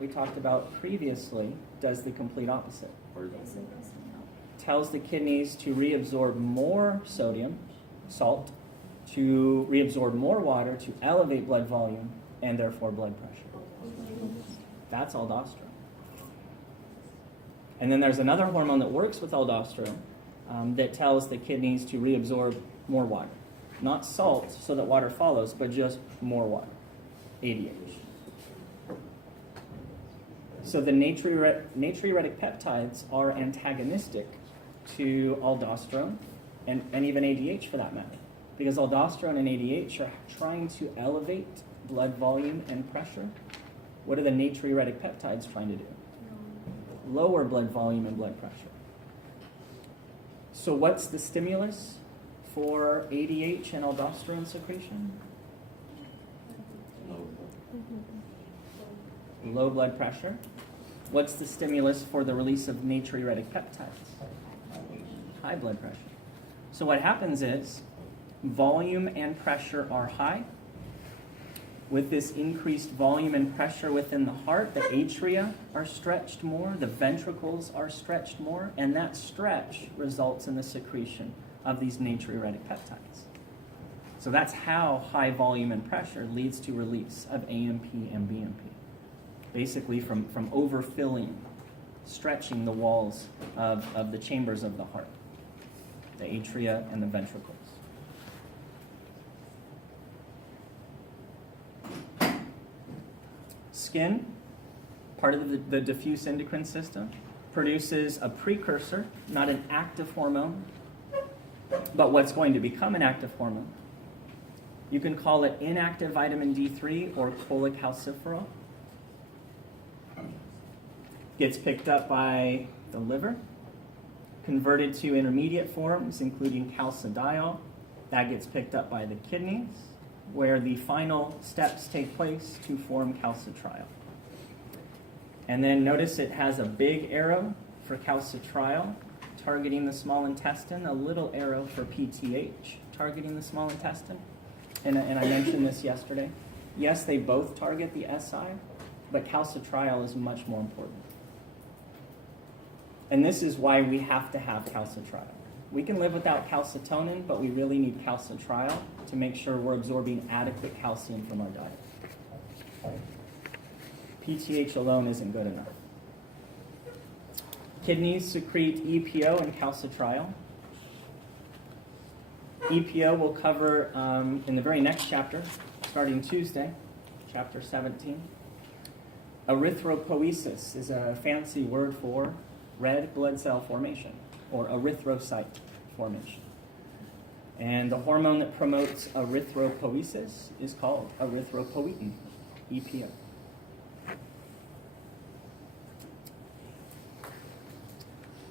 we talked about previously does the complete opposite. Tells the kidneys to reabsorb more sodium, salt, to reabsorb more water, to elevate blood volume, and therefore blood pressure. That's aldosterone. And then there's another hormone that works with aldosterone that tells the kidneys to reabsorb more water. Not salt so that water follows, but just more water. ADH. So the natriuretic peptides are antagonistic to aldosterone and even ADH for that matter. Because aldosterone and ADH are trying to elevate blood volume and pressure. What are the natriuretic peptides trying to do? Lower blood volume and blood pressure. So what's the stimulus for ADH and aldosterone secretion? Low blood pressure. What's the stimulus for the release of natriuretic peptides? High blood pressure. So what happens is volume and pressure are high. With this increased volume and pressure within the heart, the atria are stretched more, the ventricles are stretched more, and that stretch results in the secretion of these natriuretic peptides. So that's how high volume and pressure leads to release of AMP and BMP. Basically from overfilling, stretching the walls of the chambers of the heart, the atria and the ventricles. Skin, part of the diffuse endocrine system, produces a precursor, not an active hormone, but what's going to become an active hormone. You can call it inactive vitamin D3 or cholecalciferol. Gets picked up by the liver, converted to intermediate forms, including calcidiol. That gets picked up by the kidneys, where the final steps take place to form calcitriol. And then notice it has a big arrow for calcitriol, targeting the small intestine, a little arrow for PTH, targeting the small intestine. And I mentioned this yesterday. Yes, they both target the SI, but calcitriol is much more important. And this is why we have to have calcitriol. We can live without calcitonin, but we really need calcitriol to make sure we're absorbing adequate calcium from our diet. PTH alone isn't good enough. Kidneys secrete EPO and calcitriol. EPO we'll cover in the very next chapter, starting Tuesday, chapter 17. Erythropoiesis is a fancy word for red blood cell formation, or erythrocyte formation. And the hormone that promotes erythropoiesis is called erythropoietin, EPO.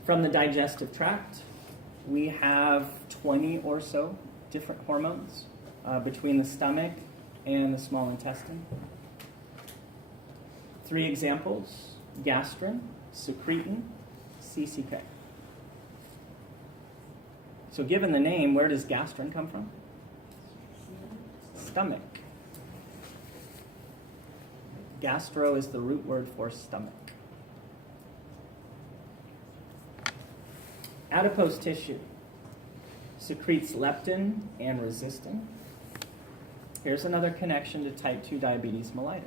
From the digestive tract, we have 20 or so different hormones between the stomach and the small intestine. 3 examples: gastrin, secretin, CCK. So given the name, where does gastrin come from? Stomach. Gastro is the root word for stomach. Adipose tissue secretes leptin and resistin. Here's another connection to type 2 diabetes mellitus.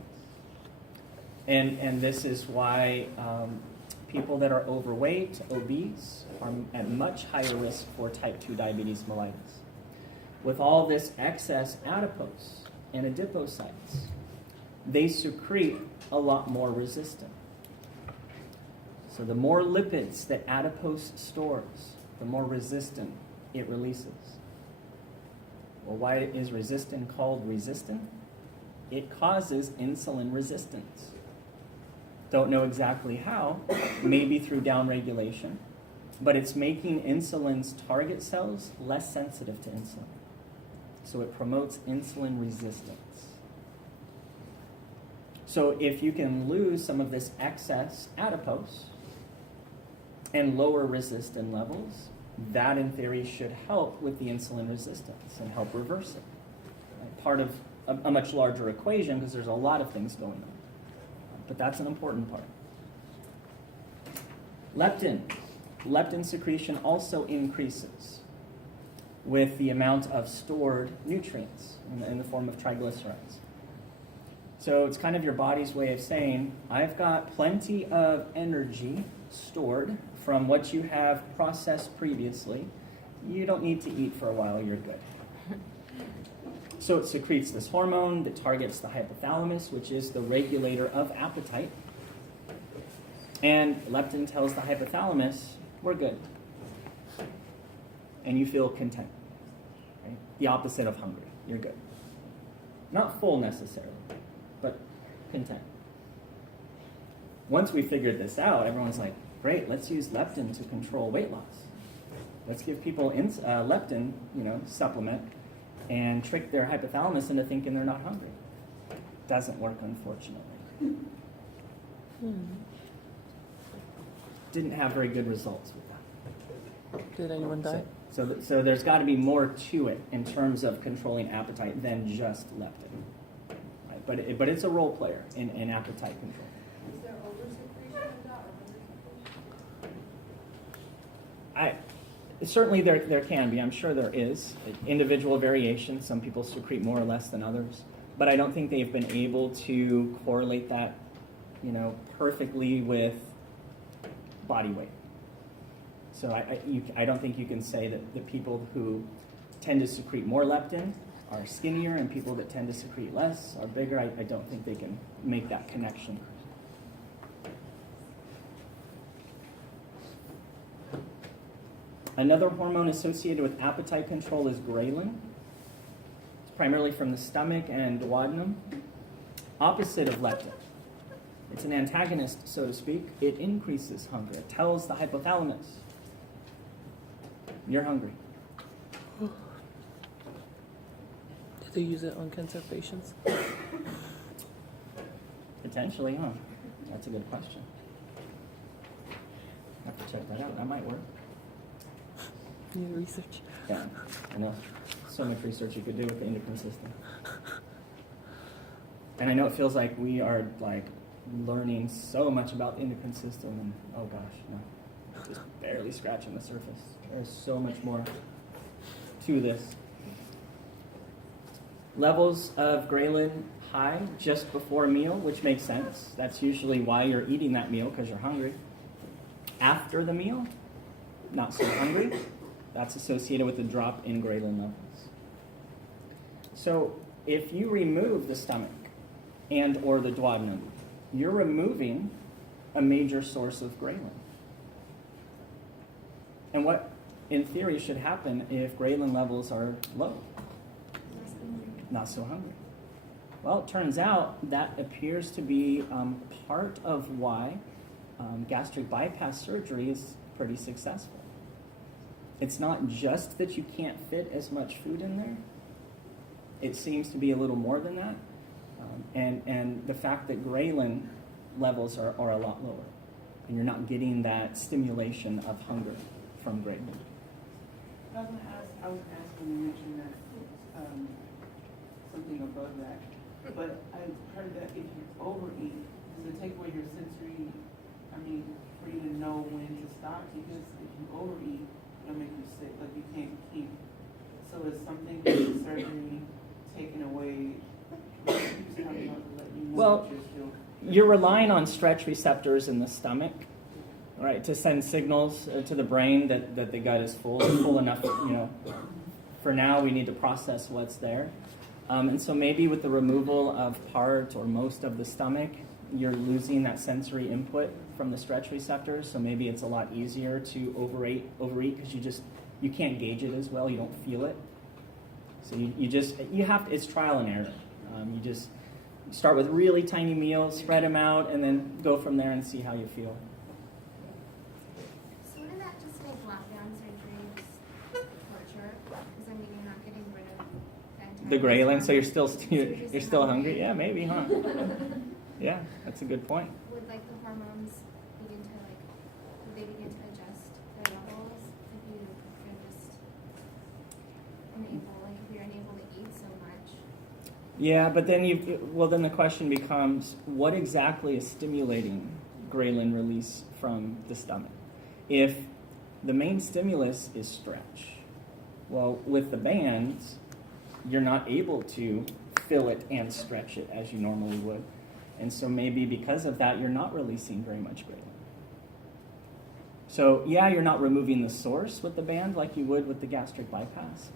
And this is why people that are overweight, obese, are at much higher risk for type 2 diabetes mellitus. With all this excess adipose and adipocytes, they secrete a lot more resistin. So the more lipids that adipose stores, the more resistin it releases. Well, why is resistin called resistant? It causes insulin resistance. Don't know exactly how, maybe through downregulation, but it's making insulin's target cells less sensitive to insulin. So it promotes insulin resistance. So if you can lose some of this excess adipose and lower resistin levels, that in theory should help with the insulin resistance and help reverse it. Part of a much larger equation, because there's a lot of things going on. but that's an important part. Leptin. Leptin secretion also increases with the amount of stored nutrients in the form of triglycerides. So it's kind of your body's way of saying, I've got plenty of energy stored from what you have processed previously. You don't need to eat for a while, you're good. So it secretes this hormone that targets the hypothalamus, which is the regulator of appetite. And leptin tells the hypothalamus, we're good. And you feel content. Right? The opposite of hungry. You're good. Not full necessarily, but content. Once we figured this out, everyone's like, great, let's use leptin to control weight loss. Let's give people leptin, supplement, and trick their hypothalamus into thinking they're not hungry. Doesn't work, unfortunately. Didn't have very good results with that. Did anyone die? So there's got to be more to it in terms of controlling appetite than just leptin. Right? But it's a role player in appetite control. Is there oversecretion of that or undersecretion? Certainly there can be. I'm sure there is. Individual variation. Some people secrete more or less than others. But I don't think they've been able to correlate that, perfectly with body weight. So I don't think you can say that the people who tend to secrete more leptin are skinnier and people that tend to secrete less are bigger. I don't think they can make that connection. Another hormone associated with appetite control is ghrelin. It's primarily from the stomach and duodenum. Opposite of leptin. It's an antagonist, so to speak. It increases hunger. It tells the hypothalamus, you're hungry. Did they use it on cancer patients? Potentially, huh? That's a good question. I have to check that out. That might work. Need research. Yeah, I know. So much research you could do with the endocrine system. And I know it feels like we are learning so much about the endocrine system, and oh gosh, no, just barely scratching the surface. There's so much more to this. Levels of ghrelin high just before a meal, which makes sense. That's usually why you're eating that meal, because you're hungry. After the meal, not so hungry. That's associated with a drop in ghrelin levels. So if you remove the stomach and or the duodenum, you're removing a major source of ghrelin. And what, in theory, should happen if ghrelin levels are low? Not so hungry. Well, it turns out that appears to be part of why gastric bypass surgery is pretty successful. It's not just that you can't fit as much food in there. It seems to be a little more than that. And the fact that ghrelin levels are a lot lower. And you're not getting that stimulation of hunger from ghrelin. I was going to ask when you mentioned that something above that. But I heard that if you overeat, does it take away your sensory, for you to know when to stop? Because if you overeat, it'll make you sick, like you can't keep. So is something with the surgery taken away? Well, you're relying on stretch receptors in the stomach, right, to send signals to the brain that the gut is full enough, for now we need to process what's there. And so maybe with the removal of part or most of the stomach, you're losing that sensory input from the stretch receptors, so maybe it's a lot easier to overeat because you can't gauge it as well, you don't feel it. So you have to, it's trial and error. You just start with really tiny meals, spread them out, and then go from there and see how you feel. So wouldn't that just make lockdown surgeries torture? Because you're not getting rid of The ghrelin, so you're still hungry? Yeah, maybe, huh? Yeah, that's a good point. Would the hormones would they begin to adjust their levels if you're just unable, if you're unable to eat so much? Yeah, but then then the question becomes, what exactly is stimulating ghrelin release from the stomach? If the main stimulus is stretch, well, with the bands, you're not able to fill it and stretch it as you normally would. And so maybe because of that, you're not releasing very much ghrelin. So yeah, you're not removing the source with the band like you would with the gastric bypass,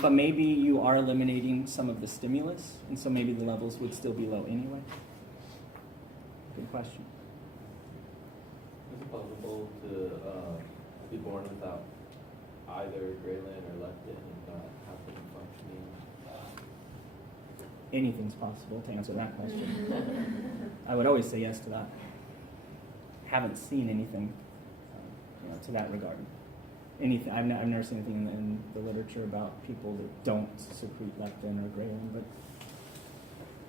but maybe you are eliminating some of the stimulus, and so maybe the levels would still be low anyway. Good question. Is it possible to be born without either ghrelin or leptin and not have them functioning? Anything's possible to answer that question. I would always say yes to that. Haven't seen anything to that regard. Anything I've never seen anything in the literature about people that don't secrete leptin or ghrelin, but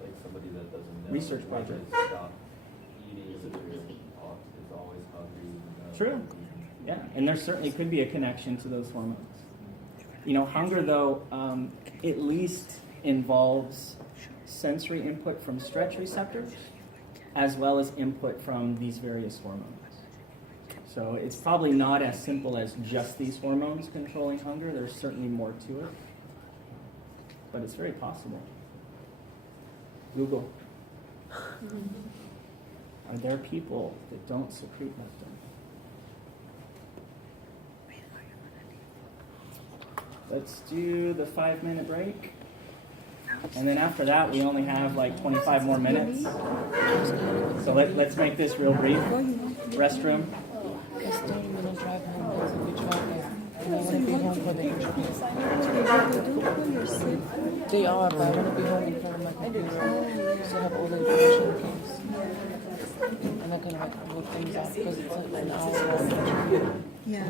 Like somebody that doesn't know Research when project. to stop eating is always hungry. And, True. Yeah, and there certainly could be a connection to those hormones. You know, hunger, though, at least involves sensory input from stretch receptors as well as input from these various hormones. So it's probably not as simple as just these hormones controlling hunger. There's certainly more to it, but it's very possible. Google. Are there people that don't secrete leptin? Let's do the 5-minute break. And then after that, we only have like 25 more minutes. So let's make this real brief. Restroom. It's 30-minute drive home because of the traffic. And I want to be home for the interview. They are, but I want to be home in front of my computer. So I have all the information in case. And I can like look things up because it's an hour long interview. Yeah.